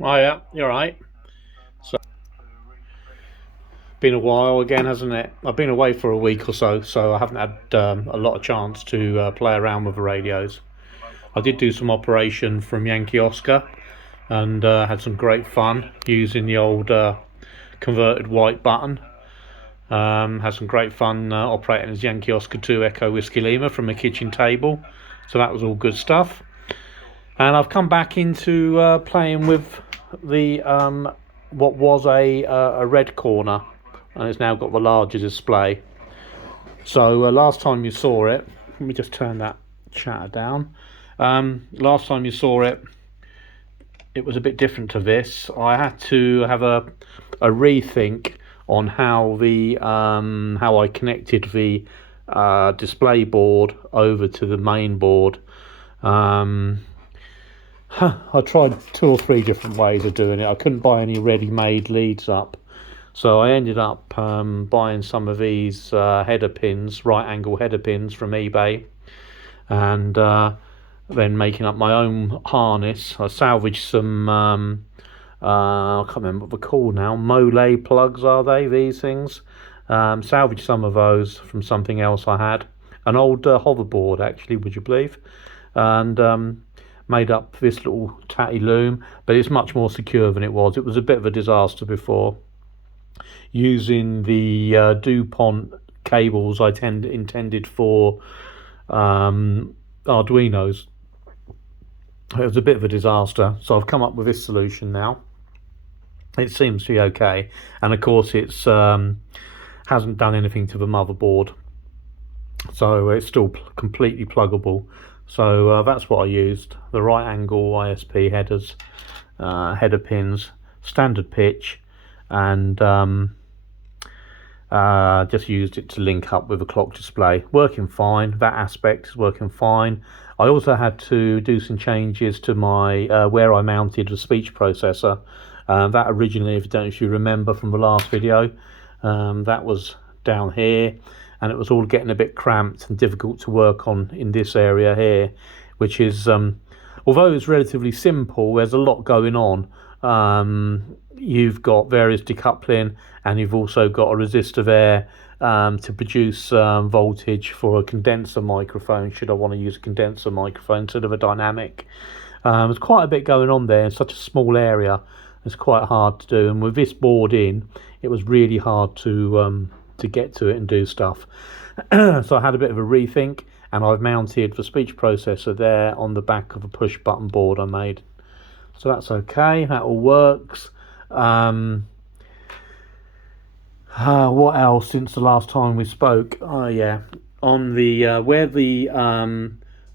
Oh yeah, you're right. So been a while again, hasn't it? I've been away for a week or so, so I haven't had a lot of chance to play around with the radios. I did do some operation from Yankee Oscar and had some great fun using the old converted white button. Had some great fun operating as Yankee Oscar 2 Echo Whiskey Lima from the kitchen table. So that was all good stuff. And I've come back into playing with the what was a red corner, and it's now got the larger display. So last time you saw it, let me just turn that chatter down. Last time you saw it, it was a bit different to this. I had to have a rethink on how the how I connected the display board over to the main board. I tried 2 or 3 different ways of doing it. I couldn't buy any ready-made leads up, so I ended up buying some of these header pins, right angle header pins from eBay, and then making up my own harness. I salvaged some I can't remember what they're called now. Mole plugs, are they, these things? Salvaged some of those from something else I had. An old hoverboard, actually, would you believe? And made up this little tatty loom, but it's much more secure than it was. It was a bit of a disaster before. Using the DuPont cables I intended for Arduinos, it was a bit of a disaster. So I've come up with this solution now. It seems to be okay, and of course it's hasn't done anything to the motherboard, so it's still completely pluggable. So that's what I used: the right angle ISP headers, header pins, standard pitch, and just used it to link up with the clock display. Working fine. That aspect is working fine. I also had to do some changes to my where I mounted the speech processor. That originally, if you remember from the last video, that was down here, and it was all getting a bit cramped and difficult to work on in this area here, which is, although it's relatively simple, there's a lot going on. You've got various decoupling, and you've also got a resistor there to produce voltage for a condenser microphone, should I want to use a condenser microphone instead of a dynamic. There's quite a bit going on there in such a small area. It's quite hard to do, and with this board in, it was really hard to get to it and do stuff. So I had a bit of a rethink, and I've mounted the speech processor there on the back of a push button board I made. So that's okay, that all works. What else since the last time we spoke? Oh yeah, on the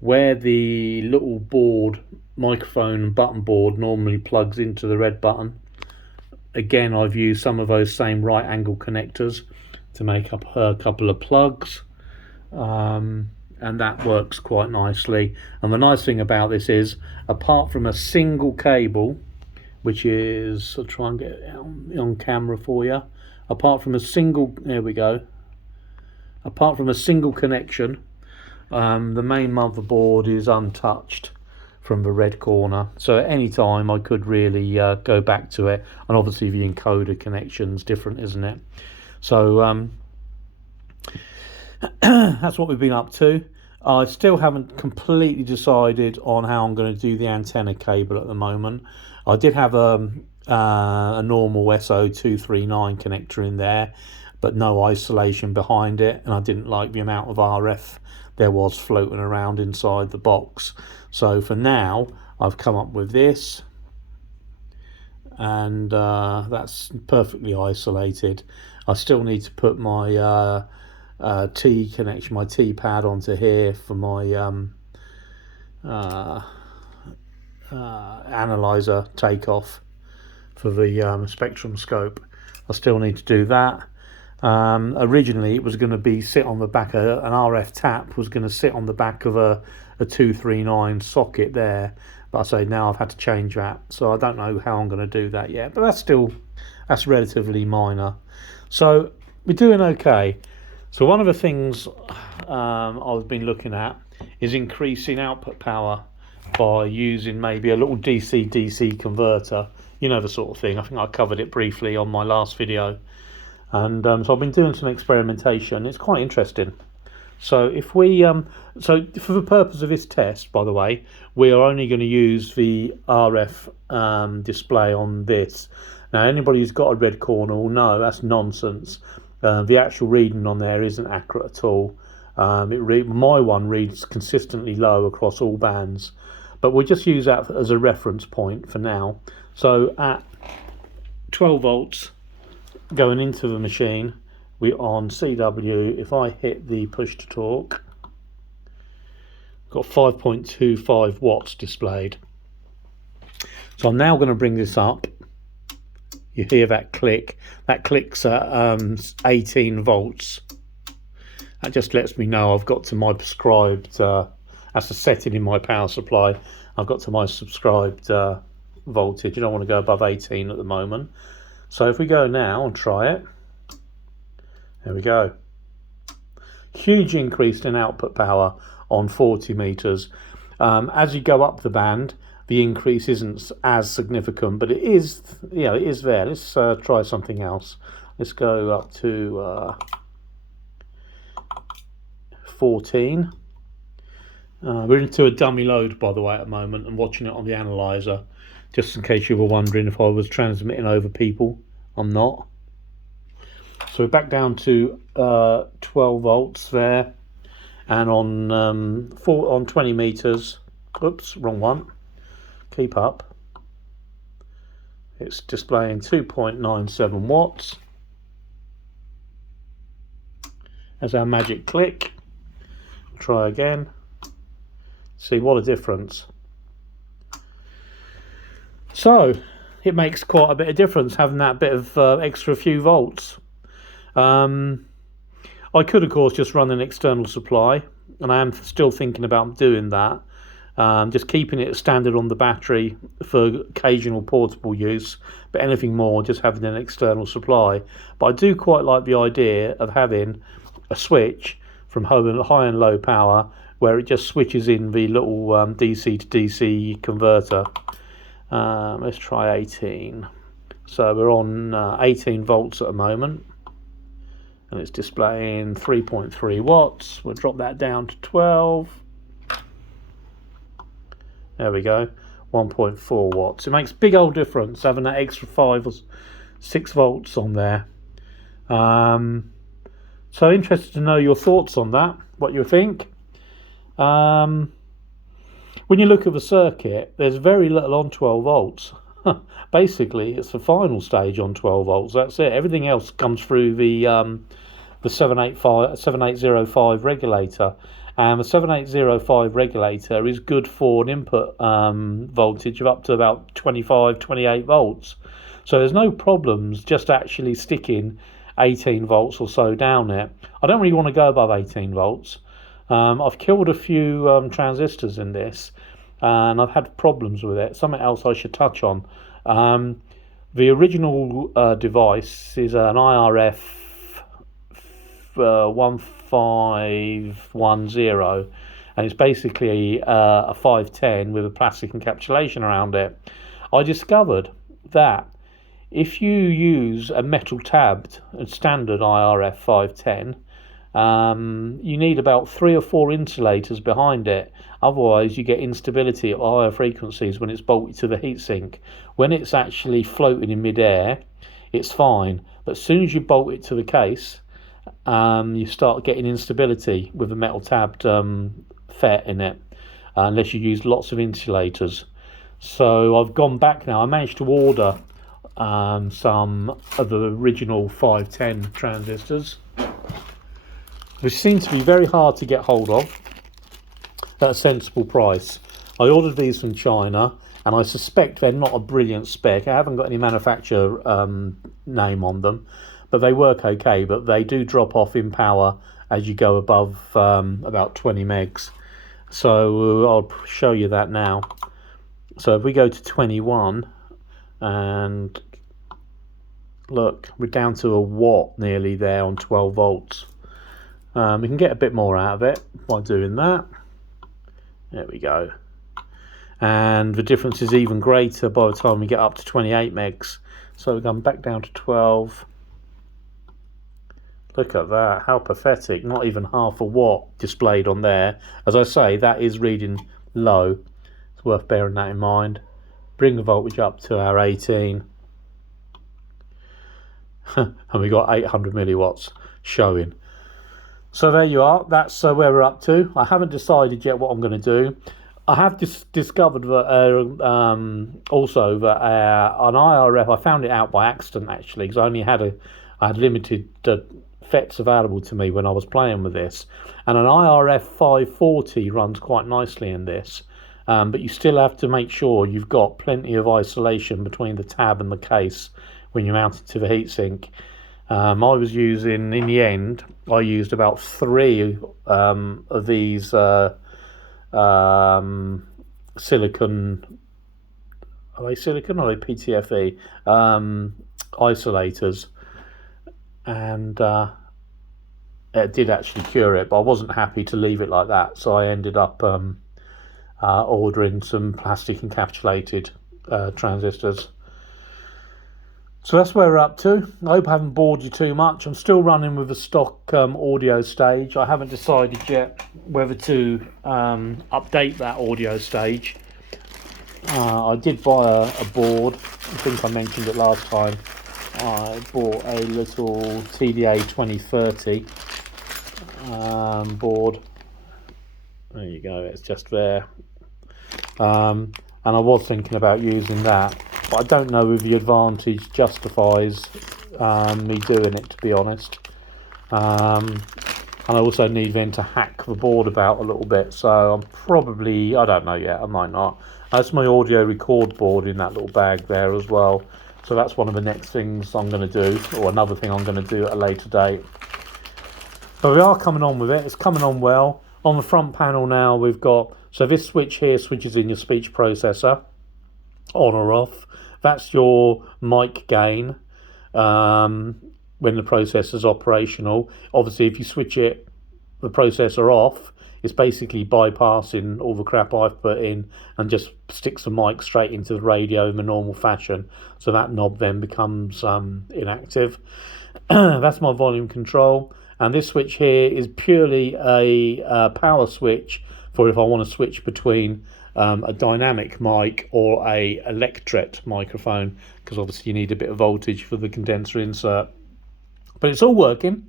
where the little board, microphone button board, normally plugs into the red button. Again, I've used some of those same right angle connectors to make up a couple of plugs, and that works quite nicely. And the nice thing about this is, apart from a single cable, which is, I'll try and get it on camera for you, apart from a single, there we go, apart from a single connection, the main motherboard is untouched from the red corner, so at any time I could really go back to it. And obviously the encoder connection's different, isn't it? So that's what we've been up to. I still haven't completely decided on how I'm going to do the antenna cable at the moment. I did have a normal SO239 connector in there, but no isolation behind it, and I didn't like the amount of RF there was floating around inside the box. So for now, I've come up with this, and that's perfectly isolated. I still need to put my T connection, my T pad onto here for my analyzer takeoff for the spectrum scope. I still need to do that. Originally, it was going to be sit on the back of an RF tap was going to sit on the back of a 239 socket there, but I say now I've had to change that, so I don't know how I'm going to do that yet. But that's relatively minor. So we're doing okay. So one of the things I've been looking at is increasing output power by using maybe a little DC-DC converter You know the sort of thing. I think I covered it briefly on my last video. And so I've been doing some experimentation. It's quite interesting. So if we, so for the purpose of this test, by the way, we are only going to use the RF display on this. Now, anybody who's got a red corner will know that's nonsense. The actual reading on there isn't accurate at all. My one reads consistently low across all bands, but we'll just use that as a reference point for now. So at 12 volts going into the machine, we're on CW. If I hit the push to talk, got 5.25 watts displayed. So I'm now going to bring this up. You hear that click. That clicks at 18 volts. That just lets me know I've got to my prescribed, that's a setting in my power supply. I've got to my subscribed voltage. I don't want to go above 18 at the moment. So if we go now and try it, there we go. Huge increase in output power on 40 meters. As you go up the band, the increase isn't as significant, but it is, it is there. Let's try something else. Let's go up to 14. We're into a dummy load, by the way, at the moment, and watching it on the analyzer, just in case you were wondering if I was transmitting over people. I'm not. So we're back down to 12 volts there, and on 20 meters. Oops, wrong one. Keep up. It's displaying 2.97 watts. There's our magic click. Try again. See what a difference. So it makes quite a bit of difference having that bit of extra few volts. I could of course just run an external supply, and I am still thinking about doing that. Just keeping it standard on the battery for occasional portable use, but anything more, just having an external supply. But I do quite like the idea of having a switch from high and low power where it just switches in the little DC to DC converter. Let's try 18. So we're on 18 volts at the moment, and it's displaying 3.3 watts. We'll drop that down to 12. There we go, 1.4 watts. It makes a big old difference having that extra 5 or 6 volts on there. So interested to know your thoughts on that, what you think. When you look at the circuit, there's very little on 12 volts. Basically, it's the final stage on 12 volts. That's it. Everything else comes through the 7805 regulator. And the 7805 regulator is good for an input voltage of up to about 25, 28 volts. So there's no problems just actually sticking 18 volts or so down there. I don't really want to go above 18 volts. I've killed a few transistors in this, and I've had problems with it. Something else I should touch on. The original device is an IRF 1510, and it's basically a 510 with a plastic encapsulation around it. I discovered that if you use a metal tabbed standard IRF 510, you need about 3 or 4 insulators behind it. Otherwise you get instability at higher frequencies when it's bolted to the heatsink. When it's actually floating in midair, it's fine, but as soon as you bolt it to the case, you start getting instability with the metal tabbed FET in it, unless you use lots of insulators. So I've gone back now. I managed to order some of the original 510 transistors, which seem to be very hard to get hold of at a sensible price. I ordered these from China, and I suspect they're not a brilliant spec. I haven't got any manufacturer name on them, but they work okay, but they do drop off in power as you go above about 20 megs. So I'll show you that now. So if we go to 21, and look, we're down to a watt nearly there on 12 volts. We can get a bit more out of it by doing that. There we go. and the difference is even greater by the time we get up to 28 megs. So we're going back down to 12. Look at that, how pathetic. Not even half a watt displayed on there. As I say, that is reading low. It's worth bearing that in mind. Bring the voltage up to our 18. And we got 800 milliwatts showing. So there you are. That's where we're up to. I haven't decided yet what I'm going to do. I have discovered that also that an IRF. I found it out by accident actually, because I had limited FETs available to me when I was playing with this, and an IRF 540 runs quite nicely in this. But you still have to make sure you've got plenty of isolation between the tab and the case when you mount it to the heatsink. I was using, in the end, I used about 3 of these silicon, are they silicon or are they PTFE isolators, and it did actually cure it, but I wasn't happy to leave it like that, so I ended up ordering some plastic encapsulated transistors. So that's where we're up to. I hope I haven't bored you too much. I'm still running with the stock audio stage. I haven't decided yet whether to update that audio stage. I did buy a board. I think I mentioned it last time. I bought a little TDA 2030 board. There you go, it's just there. And I was thinking about using that, but I don't know if the advantage justifies me doing it, to be honest. And I also need then to hack the board about a little bit, so I'm probably, I don't know yet, I might not. That's my audio record board in that little bag there as well, so that's one of the next things I'm going to do, or another thing I'm going to do at a later date. But we are coming on with it, it's coming on well. On the front panel now we've got, so this switch here switches in your speech processor, on or off. That's your mic gain when the processor's operational. Obviously if you switch the processor off, it's basically bypassing all the crap I've put in and just sticks the mic straight into the radio in the normal fashion. So that knob then becomes inactive. That's my volume control. And this switch here is purely a power switch for if I want to switch between a dynamic mic or a electret microphone, because obviously you need a bit of voltage for the condenser insert. But it's all working.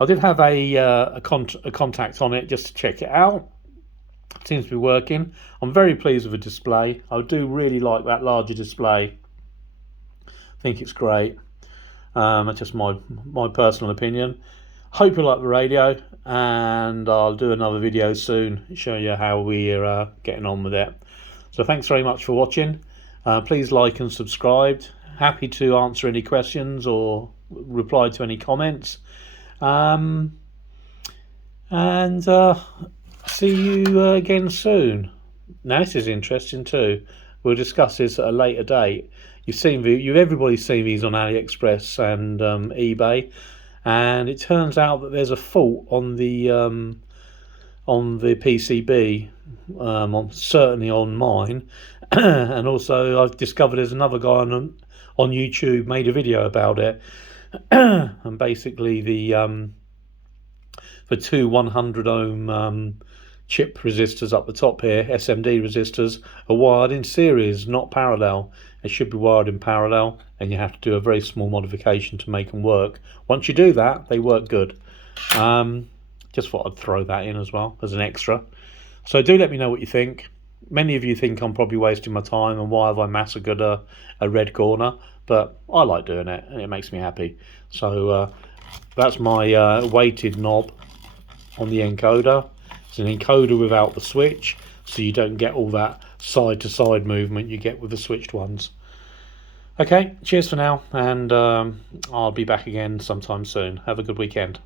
I did have a contact on it just to check it out. It seems to be working. I'm very pleased with the display. I do really like that larger display. I think it's great. That's just my personal opinion. Hope you like the radio, and I'll do another video soon show you how we're getting on with it. So thanks very much for watching. Please like and subscribe. Happy to answer any questions or reply to any comments. And see you again soon. Now this is interesting too. We'll discuss this at a later date. Everybody's seen these on AliExpress and eBay. And it turns out that there's a fault on the PCB, certainly on mine, and also I've discovered there's another guy on YouTube made a video about it, and basically the 2 100 ohm chip resistors up the top here, SMD resistors, are wired in series, not parallel. They should be wired in parallel, and you have to do a very small modification to make them work. Once you do that, they work good. Just thought I'd throw that in as well as an extra. So do let me know what you think. Many of you think I'm probably wasting my time and why have I massacred a red corner, but I like doing it and it makes me happy. So that's my weighted knob on the encoder. It's an encoder without the switch, so you don't get all that side to side movement you get with the switched ones. Okay, cheers for now, and I'll be back again sometime soon. Have a good weekend.